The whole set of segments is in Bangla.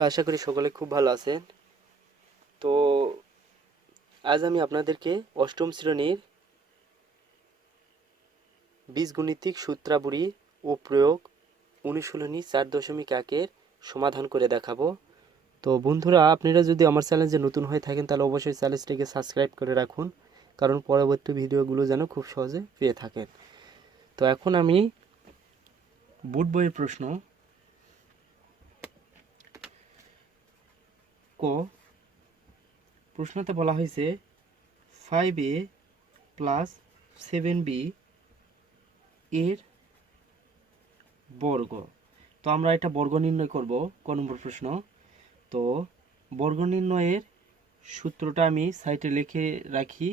আশা করি সকলে খুব ভালো আছেন। তো আজ আমি আপনাদেরকে অষ্টম শ্রেণীর বীজগণিতিক সূত্রাবলী ও প্রয়োগ অনুশীলনী 4.1 সমাধান করে দেখাবো। তো বন্ধুরা, আপনারা যদি আমার চ্যানেলে নতুন হয়ে থাকেন তাহলে অবশ্যই চ্যানেলটিকে সাবস্ক্রাইব করে রাখুন, কারণ পরবর্তী ভিডিওগুলো যেন খুব সহজে পেয়ে থাকেন। তো এখন আমি বোর্ড বইয়ের প্রশ্ন প্রশ্নতে বলা হয়েছে 5a প্লাস 7b এর বর্গ। তো আমরা এটা বর্গ নির্ণয় করব। ক নম্বর প্রশ্ন। তো বর্গ নির্ণয়ের সূত্রটা আমি সাইডে লিখে রাখি,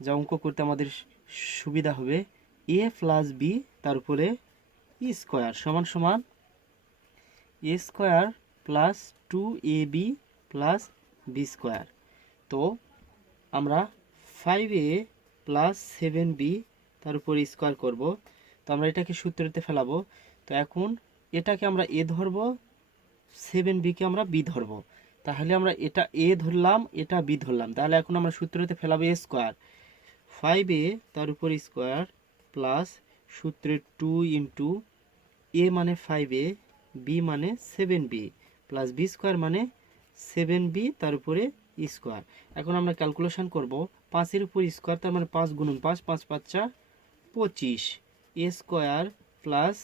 যা অঙ্ক করতে আমাদের সুবিধা হবে। a প্লাস বি তার উপরে ই স্কোয়ার সমান সমান a square plus 2ab plus B square. তো আমরা 5a প্লাস 7b তার উপরে স্কোয়ার করব। তো আমরা এটাকে সূত্রতে ফেলাবো। তো এখন এটাকে আমরা এ ধরব, 7bকে আমরা বি ধরব। তাহলে আমরা এটা এ ধরলাম, এটা বি ধরলাম। তাহলে এখন আমরা সূত্রতে ফেলাবো এ স্কোয়ার, 5a তার উপর স্কোয়ার প্লাস সূত্রে 2 ইন্টু এ মানে 5a, বি মানে 7b প্লাস বি স্কোয়ার মানে 7b তার উপরে স্কোয়ার। এখন আমরা ক্যালকুলেশন করব। 5-এর উপর স্কোয়ার তার মানে 5 গুণন 5, 5 5 25 এ স্কোয়ার প্লাস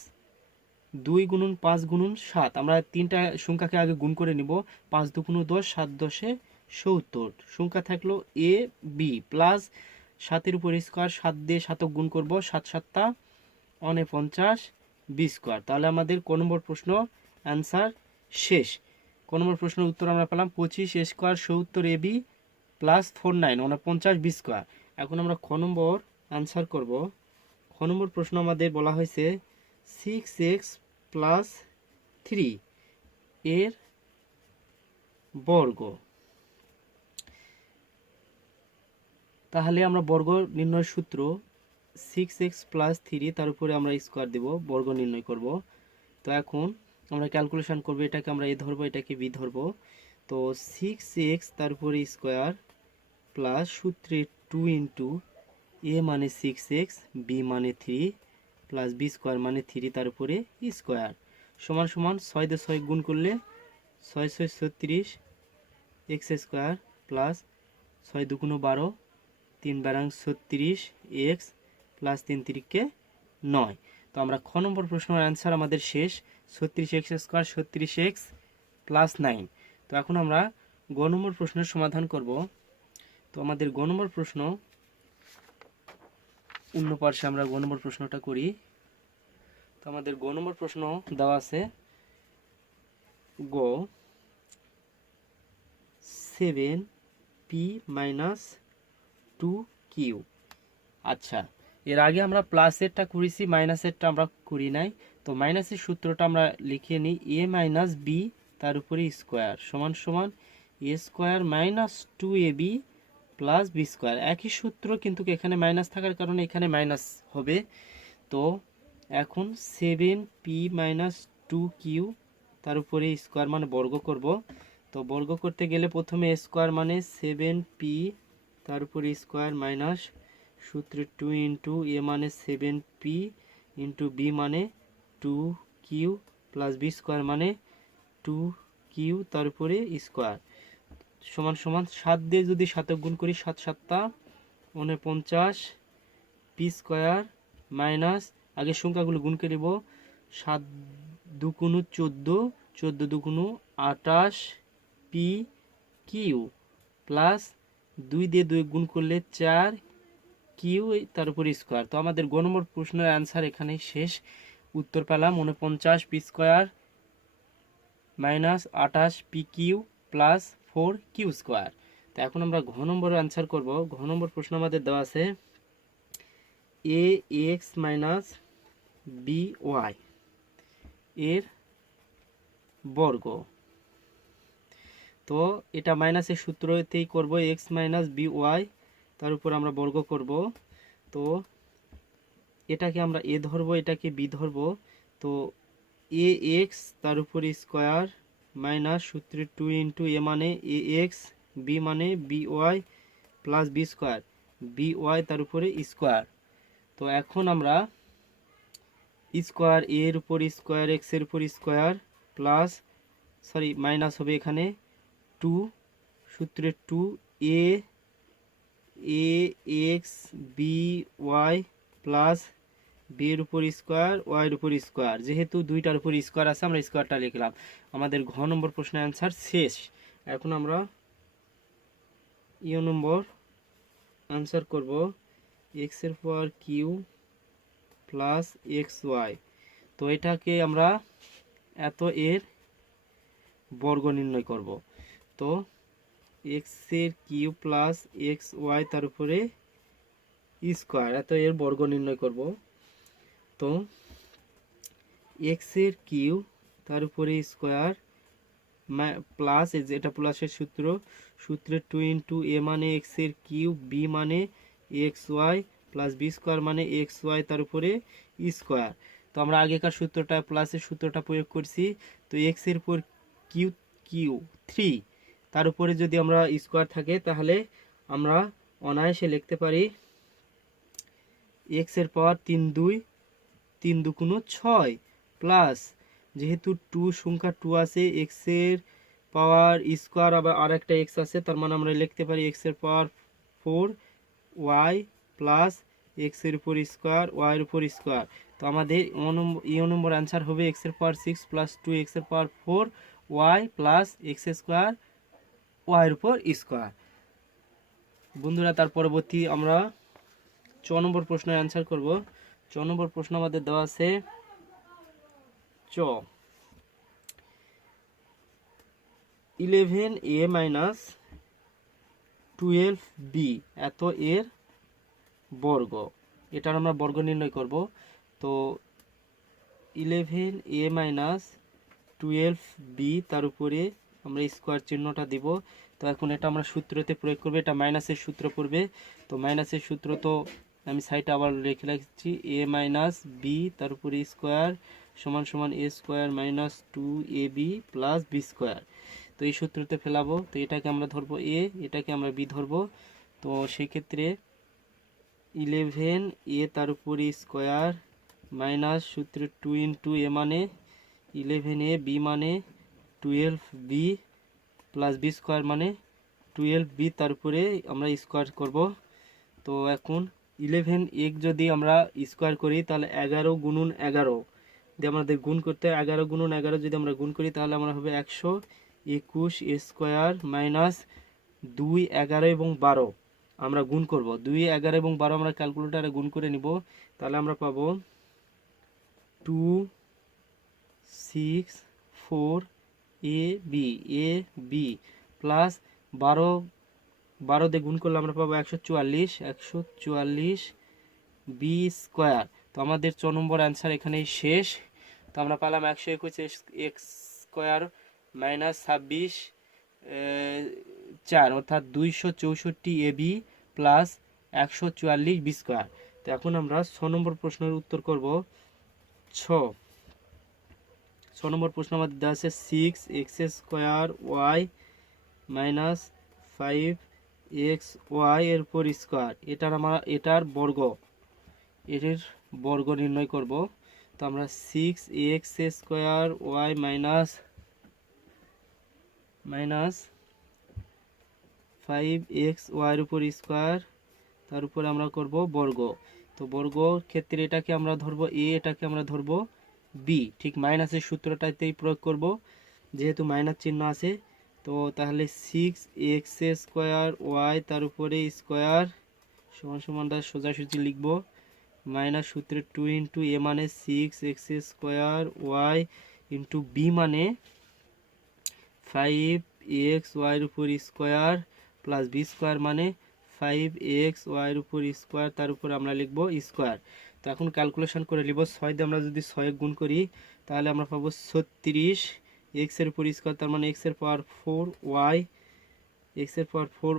2 গুণন 5 গুণন 7। আমরা তিনটা সংখ্যাকে আগে গুণ করে নিব। 5 2 10, 7 10 70। সংখ্যা থাকলো এ বি প্লাস 7-এর উপর স্কোয়ার, 7 দিয়ে 7 গুণ করব, 7 7 49 বি স্কোয়ার। তাহলে আমাদের ক নম্বর প্রশ্ন অ্যান্সার শেষ। ক নম্বর প্রশ্নের উত্তর আমরা পেলাম 25 এ square 70 A B plus 49 49 B square. এখন আমরা খ নম্বর অ্যান্সার করব। খ নম্বর প্রশ্ন আমাদের বলা হয়েছে 6x প্লাস 3 এর বর্গ। তাহলে আমরা বর্গ নির্ণয় সূত্র 6x প্লাস 3 তার উপরে আমরা স্কোয়ার দেব, বর্গ নির্ণয় করব। তো এখন আমরা ক্যালকুলেশন করব। এটাকে আমরা এ ধরবো, এটাকে বি ধরবো। তো 6x তার উপরে স্কোয়ার প্লাস সূত্রে 2 ইন্টু এ মানে 6x, বি মানে 3 প্লাস বি স্কোয়ার মানে 3 তার উপরে স্কোয়ার সমান সমান 6 দিয়ে 6 গুণ করলে 6 6 36 x square plus 6 2 12, 3 12 36 x plus 3 3 9। তো আমরা খ নম্বর প্রশ্নের অ্যান্সার আমাদের শেষ। 36 এক্স স্কোয়ার 36 এক্স প্লাস 9। তো এখন আমরা গ নম্বর প্রশ্নের সমাধান করব। তো আমাদের গ নম্বর প্রশ্ন, অন্য পার্শ্বে আমরা গ নম্বর প্রশ্নটা করি। তো আমাদের গ নম্বর প্রশ্ন দেওয়া আছে গ 7p মাইনাস 2q। আচ্ছা, এর আগে আমরা প্লাসেরটা করেছি, মাইনাসেরটা আমরা করি নাই। তো মাইনাসের সূত্রটা আমরা লিখিয়ে নিই, এ মাইনাস বি তার উপরে স্কোয়ার সমান সমান a square minus 2ab plus B square. একই সূত্র, কিন্তু এখানে মাইনাস থাকার কারণে এখানে মাইনাস হবে। তো এখন 7p মাইনাস 2q তার উপরে স্কোয়ার মানে বর্গ করব। তো বর্গ করতে গেলে প্রথমে স্কোয়ার মানে 7p তার উপরে স্কোয়ার মাইনাস সূত্রে 2 ইন্টু এ মানে 7p ইন্টু বি মানে 2q প্লাস বি স্কোয়ার মানে 2q তার উপরে স্কোয়ার সমান সমান 7 দিয়ে যদি 7 গুণ করি 7 7 49 পি স্কোয়ার মাইনাস আগের সংখ্যাগুলো গুণ করে নেব। 7 2 14, 14 2 28 পি কিউ প্লাস 2 দিয়ে 2 গুণ করলে 4 কিউ তার উপর স্কোয়ার। তো আমাদের গ নম্বর প্রশ্নের অ্যান্সার এখানে শেষ। উত্তর পেলাম 49 P square minus 28 P Q plus 4 Q square. তো এখন আমরা ঘ নম্বর অ্যান্সার করব। ঘ নম্বর প্রশ্ন আমাদের দেওয়া আছে এ এক্স মাইনাস বি ওয়াই এর বর্গ। তো এটা মাইনাসের সূত্রতেই করব, এক্স মাইনাস বি ওয়াই তার উপর আমরা বর্গ করব। তো এটাকে আমরা এ ধরবো, এটাকে বি ধরবো। তো এ এক্স তার উপর স্কোয়ার মাইনাস সূত্রে 2 ইন্টু এ মানে এ এক্স, বি মানে B Y plus B square, B Y তার উপরে স্কোয়ার। তো এখন আমরা স্কোয়ার এর উপর স্কোয়ার এক্সের উপর স্কোয়ার প্লাস সরি মাইনাস হবে এখানে 2 সূত্রে 2 a a x b Y plus b এর উপর স্কোয়ার ওয়াইয়ের উপর স্কোয়ার। যেহেতু দুইটার উপর স্কোয়ার আছে আমরা স্কোয়ারটা লিখলাম। আমাদের ঘ নম্বর প্রশ্নের অ্যান্সার শেষ। এখন আমরা নম্বর অ্যান্সার করব এক্স এর পাওয়ার কিউ প্লাস এক্স ওয়াই। তো এটাকে আমরা এত এর বর্গ নির্ণয় করব। তো এক্স এর কিউ প্লাস এক্স ওয়াই তার উপরে স্কোয়ার এত এর বর্গ নির্ণয় করব। তো এক্স এর কিউ তার উপরে স্কোয়ার প্লাস এটা প্লাসের সূত্র, সূত্রে 2 ইন্টু এ মানে এক্স এর কিউ, বি মানে X Y plus B square মানে এক্স ওয়াই তার উপরে স্কোয়ার। তো আমরা আগেকার সূত্রটা প্লাসের সূত্রটা প্রয়োগ করছি। তো এক্স এর উপর কিউ কিউ 3 তার উপরে যদি আমরা স্কোয়ার থাকে তাহলে আমরা অনায়াসে লিখতে পারি এক্স এর পাওয়ার 3 দুগুণ 6 প্লাস যেহেতু 2 সংখ্যা 2 আছে এক্স এর পাওয়ার স্কোয়ার আবার আর একটা এক্স আছে, তার মানে আমরা লিখতে পারি এক্স এর পাওয়ার 4 ওয়াই প্লাস এক্স এর উপর স্কোয়ার ওয়াই এর উপর স্কোয়ার। তো আমাদের নম্বর অ্যান্সার হবে এক্স এর পাওয়ার 6 প্লাস 2 এক্স এর power 4 Y plus X square Y এর উপর স্কোয়ার। বন্ধুরা তার পরবর্তী আমরা 4 নম্বর প্রশ্নের অ্যান্সার করব। 4 নম্বর প্রশ্ন আমাদের দেওয়া আছে 11a মাইনাস 12b এত এর বর্গ। এটার আমরা বর্গ নির্ণয় করব। তো 11a মাইনাস 12b তার উপরে আমরা স্কোয়ার চিহ্নটা দিব। তো এখন এটা আমরা সূত্রতে প্রয়োগ করব, এটা মাইনাসের সূত্র পড়বে। তো মাইনাসের সূত্র তো আমি সাইডে আবার লিখে রাখছি এ মাইনাস বি তার উপরে স্কোয়ার সমান সমান a square minus 2ab plus B square. তো এই সূত্রতে ফেলাবো। তো এটাকে আমরা ধরবো এ, এটাকে আমরা বি ধরবো। তো সেক্ষেত্রে 11a তার উপরে স্কোয়ার মাইনাস সূত্রে 2 ইন্টু এ মানে 11a বি মানে 12b প্লাস বি স্কোয়ার মানে 12b তার উপরে আমরা স্কোয়ার করব। তো এখন 11 যদি আমরা স্কোয়ার করি তাহলে 11 গুণন 11 দিয়ে আমাদের গুণ করতে 11 গুণন 11 যদি আমরা গুণ করি তাহলে আমরা হবে 121 স্কোয়ার মাইনাস 2 11 এবং 12 আমরা গুণ করব। 2 11 এবং 12 আমরা ক্যালকুলেটারে গুণ করে নিব। তাহলে আমরা পাবো 2 6 4 এ বি প্লাস 12 দিয়ে গুণ করলে আমরা পাবো 144 বি স্কোয়ার। তো আমাদের 4 নম্বর অ্যান্সার এখানেই শেষ। তো আমরা পেলাম 121 এক্স স্কোয়ার মাইনাস 26 4 অর্থাৎ 264 A B plus 144 B square. তো এখন আমরা 6 নম্বর প্রশ্নের উত্তর করব। 6 নম্বর প্রশ্ন আমাদের দেওয়া আছে 6 X square Y minus 5 X Y এর উপর স্কোয়ার এটার বর্গ নির্ণয় করব। তো আমরা 6 X square Y minus 5 X Y এর উপর স্কোয়ার তার উপরে আমরা করব বর্গ। তো বর্গ ক্ষেত্রে এটাকে আমরা ধরবো এ, এটাকে আমরা ধরবো বি। ঠিক মাইনাসের সূত্রটাতেই প্রয়োগ করব যেহেতু মাইনাস চিহ্ন আছে। তো তাহলে 6 এক্স স্কোয়ার ওয়াই তার উপরে স্কোয়ার সমান সমান সোজাসুজি লিখব মাইনাস সূত্রে 2 ইন্টু এ মানে 6 X square Y into B মানে 5 এক্স ওয়াইয়ের উপর স্কোয়ার প্লাস বি স্কোয়ার মানে 5 এক্স ওয়াইয়ের উপর স্কোয়ার তার উপর আমরা লিখব স্কোয়ার। তো এখন ক্যালকুলেশন করে নিব। 6 দিয়ে আমরা যদি 6 গুণ করি তাহলে আমরা পাবো 36 এক্সের উপর স্কোয়ার তার মানে এক্সের পাওয়ার 4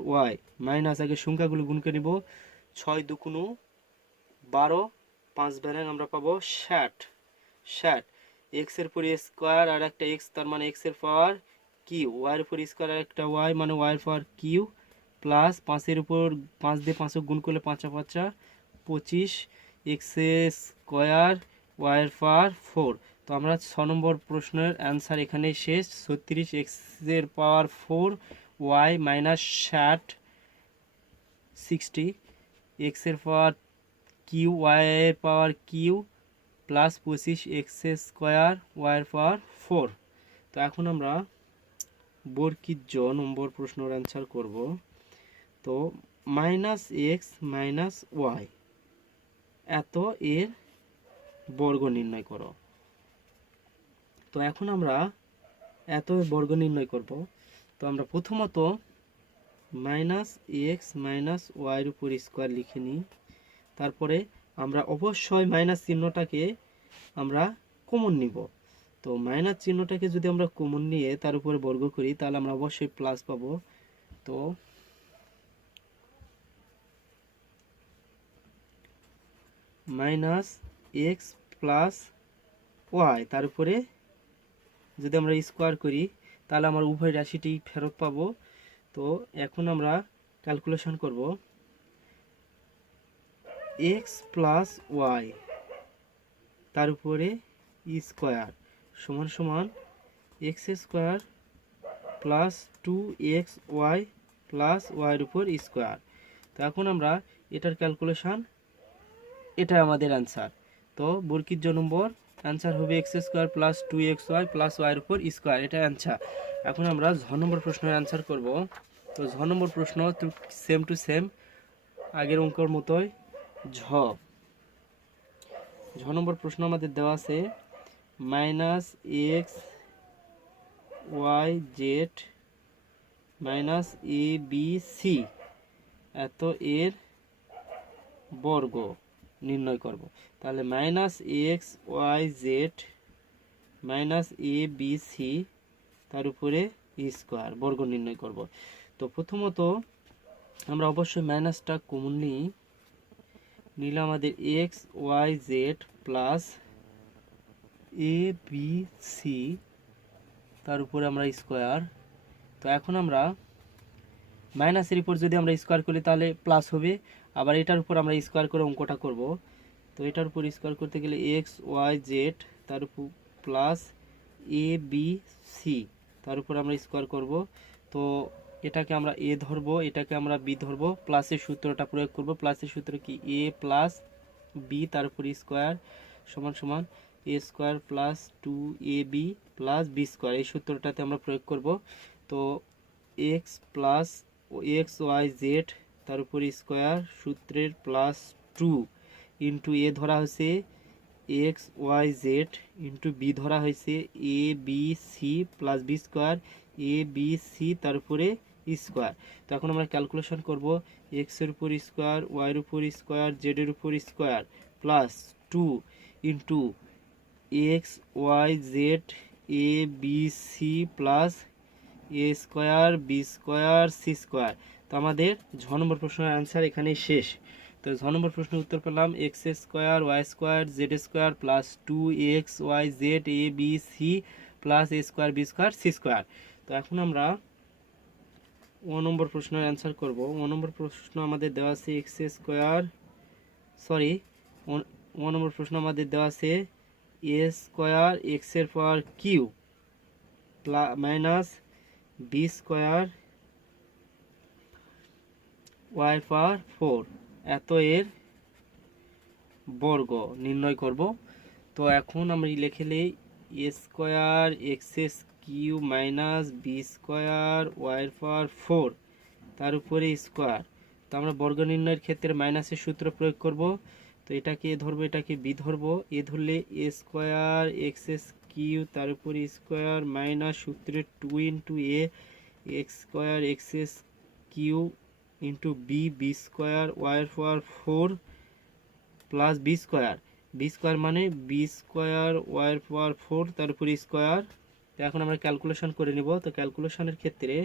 ওয়াই মাইনাস আগে সংখ্যাগুলো গুণ করে নিব 6 দুগুণ 12 5 ব্যারেং আমরা পাবো 60 এক্সের উপর স্কোয়ার আর একটা এক্স তার মানে এক্সের পাওয়ার কিউ, ওয়াইয়ের উপর স্কোয়ার একটা ওয়াই মানে ওয়াইয়ের পাওয়ার কিউ, প্লাস 5-এর উপর 5 দিয়ে 5 গুণ করলে 5 25 এক্স স্কোয়ার ওয়াইয়ের পাওয়ার 4। তো আমরা 6 নম্বর প্রশ্নের অ্যান্সার এখানে শেষ। 36 এক্সের পাওয়ার 4 ওয়াই মাইনাস 60 এক্সের পাওয়ার কিউ ওয়াইয়ের পাওয়ার কিউ প্লাস 25 এক্স স্কোয়ার ওয়াইয়ের পাওয়ার 4। তো এখন আমরা বর্গীর জ নম্বর প্রশ্নের অ্যান্সার করব। তো মাইনাস এক্স মাইনাস ওয়াই এত এর বর্গ নির্ণয় করো। তো এখন আমরা এত বর্গ নির্ণয় করব। তো আমরা প্রথমত মাইনাস এক্স মাইনাস ওয়াইয়ের উপর স্কোয়ার লিখে নিই। তারপরে আমরা অবশ্যই মাইনাস চিহ্নটাকে আমরা কমন নিব। তো মাইনাস চিহ্নটাকে যদি আমরা কমন নিয়ে তার উপরে বর্গ করি তাহলে আমরা অবশ্যই প্লাস পাবো। তো মাইনাস এক্স প্লাস ওয়াই তার উপরে যদি আমরা স্কোয়ার করি তাহলে আমরা উভয় রাশিটি ফেরত পাবো। তো এখন আমরা ক্যালকুলেশন করব। এক্স প্লাস ওয়াই তার উপরে স্কোয়ার সমান সমান X square plus 2x Y plus ওয়াইয়ের উপর স্কোয়ার। তো এখন আমরা এটার ক্যালকুলেশন, এটা আমাদের অ্যান্সার। তো বর্গীর জ নম্বর অ্যান্সার হবে X square plus 2x Y plus ওয়াইয়ের উপর স্কোয়ার, এটা অ্যান্সার। এখন আমরা ঝ নম্বর প্রশ্নের অ্যান্সার করব। তো ঝ নম্বর প্রশ্ন সেম টু সেম আগের অঙ্কর মতোই। ঝ নম্বর প্রশ্ন আমাদের দেওয়া আছে minus x y z minus a b c এত এর বর্গ নির্ণয় করব। তাহলে minus x y z minus a b c তার উপরে স্কোয়ার বর্গ নির্ণয় করব। তো প্রথমত আমরা অবশ্যই মাইনাসটা কমন নিলে আমাদের এক্স ওয়াই জেড প্লাস এ বি সি তার উপরে আমরা স্কোয়ার। তো এখন আমরা মাইনাসের উপর যদি আমরা স্কোয়ার করি তাহলে প্লাস হবে, আবার এটার উপর আমরা স্কোয়ার করে অঙ্কটা করব। তো এটার উপর স্কোয়ার করতে গেলে এক্স ওয়াই জেড তার উপর প্লাস এ বি সি তার উপর আমরা স্কোয়ার করব। তো এটাকে আমরা এ ধরবো, এটাকে আমরা বি ধরবো, প্লাসের সূত্রটা প্রয়োগ করব। প্লাসের সূত্র কি এ প্লাস বি তার উপর স্কোয়ার সমান সমান a square plus 2ab plus B square, এই সূত্রটাতে আমরা প্রয়োগ করব। তো x plus x y z তার উপর স্কোয়ার সূত্রের প্লাস 2 ইন্টু এ ধরা হয়েছে x y z into b ধরা হয়েছে a b c plus B square a b c তার উপরে স্কোয়ার। তো এখন আমরা ক্যালকুলেশন করব এক্সের উপর স্কোয়ার ওয়াইয়ের উপর স্কোয়ার জেডের উপর square plus 2 into x y z a b c plus a square b square c square. তো আমাদের ঝ নম্বর প্রশ্নের অ্যান্সার এখানেই শেষ। তো ঝ নম্বর প্রশ্নের উত্তর পেলাম x square y square z square plus 2x y z a b c plus a square b square c square. তো এখন আমরা ও নম্বর প্রশ্নের অ্যান্সার করব। ও নম্বর প্রশ্ন আমাদের দেওয়া আছে এক্স স্কোয়ার ও নম্বর প্রশ্ন আমাদের দেওয়া আছে এ স্কোয়ার এক্সের power q minus b square y power 4 এত এর বর্গ নির্ণয় করব। তো এখন আমরা লিখে নিই a square x q minus b square y power 4 তার উপরে স্কোয়ার। তো আমরা বর্গ নির্ণয়ের ক্ষেত্রে মাইনাসের সূত্র প্রয়োগ করব। তো এটাকে এ ধরবো, এটাকে বি ধরবো। এ ধরলে এ স্কোয়ার এক্স কিউ তার উপরে স্কোয়ার মাইনাস সূত্রের 2 into a x square x q into b b square y power 4 plus B square মানে বি স্কোয়ার ওয়াই পাওয়ার 4 তার উপরে স্কোয়ার। তো এখন আমরা ক্যালকুলেশন করে নিব। তো ক্যালকুলেশনের ক্ষেত্রে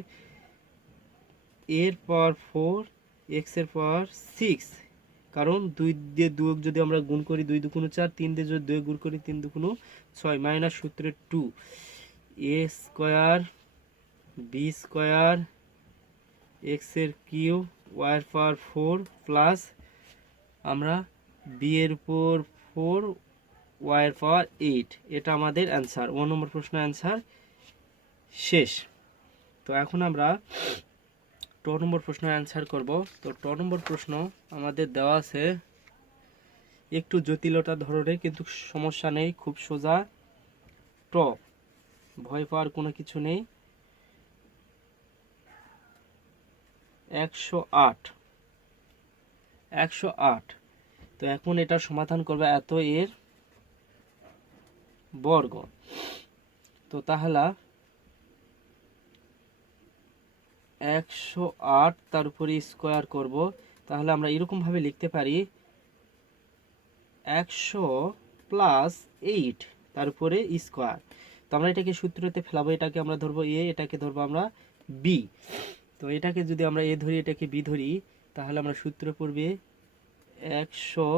এর পাওয়ার 4 এক্স এর পাওয়ার 6, কারণ 2 দিয়ে 2 যদি আমরা গুণ করি 2 দুগুণ 4, 3 দিয়ে যদি 2 গুণ করি 3 দুগুণ 6 মাইনাস সূত্রের 2 এ স্কোয়ার বি স্কোয়ার এক্সের কিউ ওয়াই এর পাওয়ার 4 প্লাস আমরা বি এর উপর 4 ওয়াই এর পাওয়ার 8, এটা আমাদের অ্যান্সার। 1 নম্বর প্রশ্ন অ্যান্সার শেষ। তো এখন আমরা 2 নম্বর প্রশ্নের অ্যান্সার করব। তো 2 নম্বর প্রশ্ন আমাদের দেওয়া আছে একটু জটিলতা ধরনের, কিন্তু সমস্যা নেই, খুব সোজা। ট, ভয় পাওয়ার কোনো কিছু নেই। 108। তো এখন এটার সমাধান করবে এত এর বর্গ। তো তাহলে 108 তার উপরে স্কোয়ার করব। তাহলে আমরা এরকম ভাবে লিখতে পারি 100 প্লাস 8 তার উপরে স্কোয়ার। তো আমরা এটাকে সূত্রতে ফেলাবো, এটাকে আমরা ধরবো এ, এটাকে ধরবো আমরা বি। তো এটাকে যদি আমরা এ ধরি, এটাকে বি ধরি, তাহলে আমরা সূত্র পড়বে 100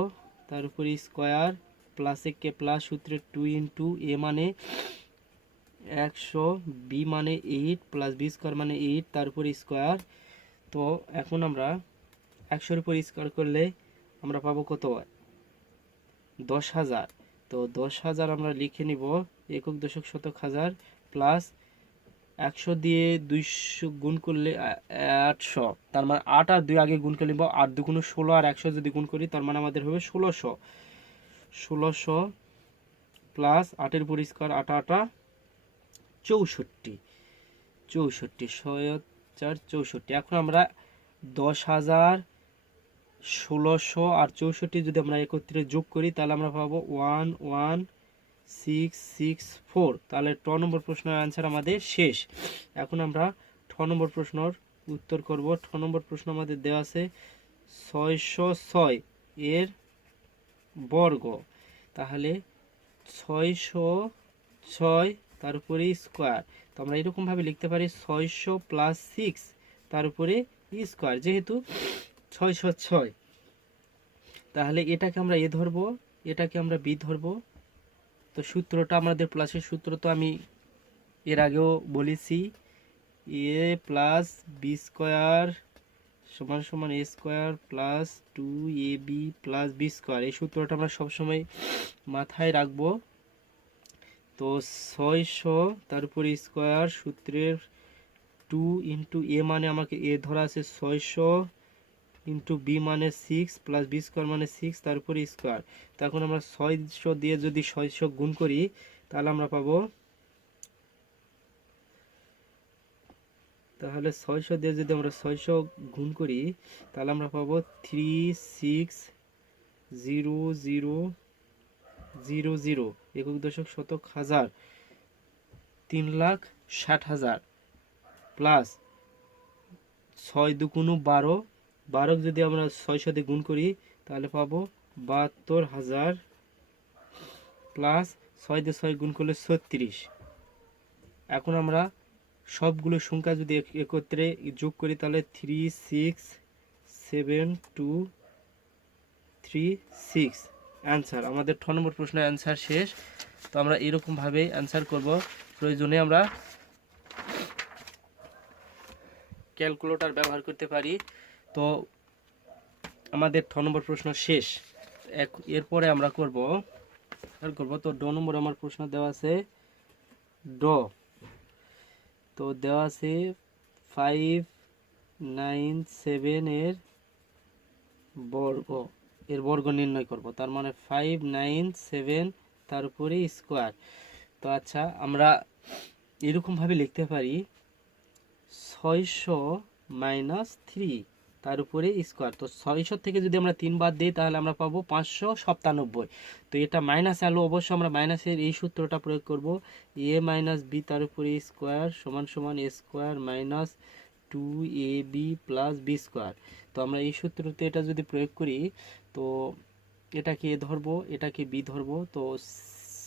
তার উপরে স্কোয়ার প্লাস একে প্লাস সূত্রে 2 ইন্টু এ মানে 100, বি মানে 8 প্লাস বি স্কোয়ার মানে 8 তার উপরে স্কোয়ার। তো এখন আমরা 100-এর উপর স্কোয়ার করলে আমরা পাবো কত? 10,000। তো 10,000 আমরা লিখে নিব একক দশক শতক হাজার, প্লাস 100 দিয়ে 200 গুণ করলে 800, তার মানে 8 আর 2 আগে গুণ করে নিব, 8 দুগুণ 16 আর 100 যদি গুণ করি তার মানে আমাদের হবে 1600 প্লাস 8-এর উপর স্কোয়ার 8 8 64, 64 এখন আমরা 10,000, 1600 আর 64 যদি আমরা একত্রে যোগ করি তাহলে আমরা পাবো 11664। তাহলে 2 নম্বর প্রশ্নের অ্যান্সার আমাদের শেষ। এখন আমরা 2 নম্বর প্রশ্নের উত্তর করব। 2 নম্বর প্রশ্ন আমাদের দেওয়া আছে 606 এর বর্গ। তাহলে 606 তার উপরে স্কোয়ার। তো আমরা এরকম ভাবে লিখতে পারি 600 প্লাস 6 তার উপরে স্কোয়ার, যেহেতু 606। তাহলে এটাকে আমরা এ ধরবো, এটাকে আমরা বি ধরবো। তো সূত্রটা আমাদের প্লাসের সূত্র তো আমি এর আগেও বলেছি, এ প্লাস বি স্কোয়ার সমান সমান a square plus 2ab plus B square. এই সূত্রটা আমরা সবসময় মাথায় রাখবো। তো 600 তার উপরে স্কোয়ার সূত্রের 2 ইন্টু এ মানে আমাকে এ ধরা আছে 600 ইন্টু বি মানে 6 প্লাস বি স্কোয়ার মানে 6 তার উপরে স্কোয়ার। তো এখন আমরা 600 দিয়ে যদি 600 গুণ করি তাহলে আমরা পাবো, তাহলে 600 দিয়ে যদি আমরা 600 গুণ করি তাহলে আমরা পাবো 36000 একক দশক শতক হাজার 3,60,000 প্লাস 6 দুগুণ 12, 12 যদি আমরা 600 দিয়ে গুণ করি তাহলে পাবো 72,000 প্লাস 6 দিয়ে 6 গুণ করলে 36। এখন আমরা সবগুলো সংখ্যা যদি একত্রে যোগ করি তাহলে 367,236 অ্যান্সার। আমাদের 6 নম্বর প্রশ্নের অ্যান্সার শেষ। তো আমরা এরকমভাবে অ্যান্সার করব। প্রয়োজনে আমরা ক্যালকুলেটর ব্যবহার করতে পারি। তো আমাদের 6 নম্বর প্রশ্ন শেষ। এরপরে আমরা করব তো 2 নম্বর আমার প্রশ্ন দেওয়া আছে ড। তো দেওয়া আছে 597 এর বর্গ, এর বর্গ নির্ণয় করব। তার মানে 597 তার উপরে স্কোয়ার। তো আচ্ছা, আমরা এরকম ভাবে লিখতে পারি 600 মাইনাস 3 তার উপরে স্কোয়ার। তো 600 থেকে যদি আমরা 3 বাদ দিই তাহলে আমরা পাবো 597। তো এটা মাইনাস আলো, অবশ্য আমরা মাইনাসের এই সূত্রটা প্রয়োগ করব, এ মাইনাস বি তার উপরে স্কোয়ার সমান সমান a square minus 2ab plus B square. তো আমরা এই সূত্রতে এটা যদি প্রয়োগ করি তো এটাকে এ ধরবো, এটাকে বি ধরবো। তো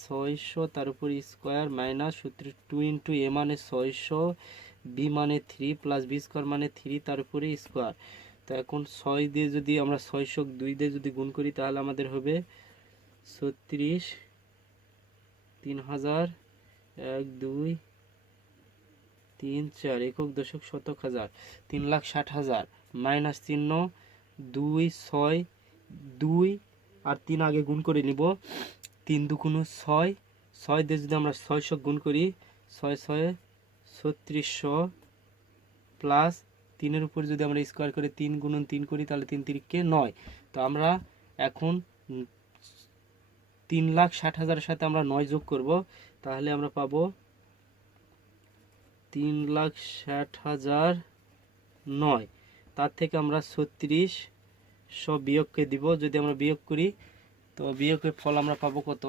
600 তার উপরে স্কোয়ার মাইনাস সূত্রে 2 ইন্টু এ মানে 600, বি মানে 3 প্লাস বি স্কোয়ার মানে 3 তার উপরে স্কোয়ার। তো এখন 6 দিয়ে যদি আমরা 600 2 দিয়ে যদি গুণ করি তাহলে আমাদের হবে 36, 3000, 1 2 3 4 একক দশক শতক হাজার 3,60,000 মাইনাস চিহ্ন 2 6 2 আর 3 আগে গুণ করে নিব 3 দুগুণ 6 6 দিয়ে যদি আমরা 600 গুণ করি 6 6 3600 প্লাস 3 এর উপর যদি আমরা স্কয়ার করে 3 গুণন 3 করি তাহলে 3 3 9। তো আমরা এখন 3,60,000 এর সাথে আমরা 9 যোগ করব, তাহলে আমরা পাবো 3,60,000 9। তার থেকে আমরা 3600 বিয়োগকে দিব, যদি আমরা বিয়োগ করি তো বিয়োগের ফল আমরা পাবো কত,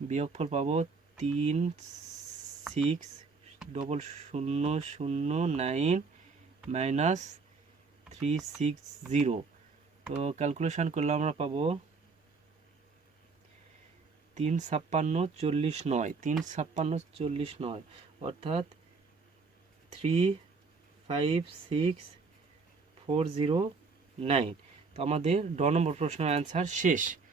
বিয়োগফল পাবো 36,009 মাইনাস 360। তো ক্যালকুলেশন করলে আমরা পাবো 3,56,40,9 3,56,40,9 অর্থাৎ 356,409। তো আমাদের 10 নম্বর প্রশ্নের অ্যান্সার শেষ।